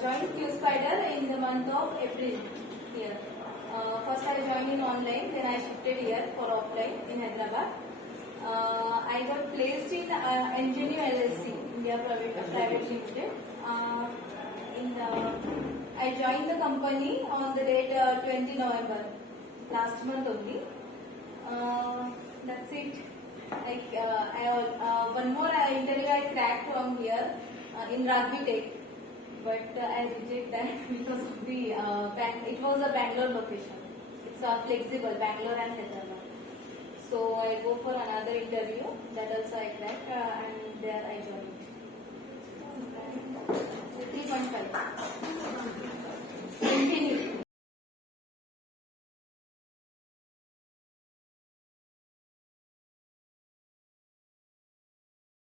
joined QSpider in the month of April here. First I joined in online, then I shifted here for offline in Hyderabad. I got placed in Engineer LLC, India Private Limited. I joined the company on the date 20 November, last month only. That's it. Like one more interview I cracked from here in Rugby Tech, but I rejected that because of the it was a Bangalore location. It's flexible, Bangalore and Hyderabad. So I go for another interview, that also I cracked, and there I joined.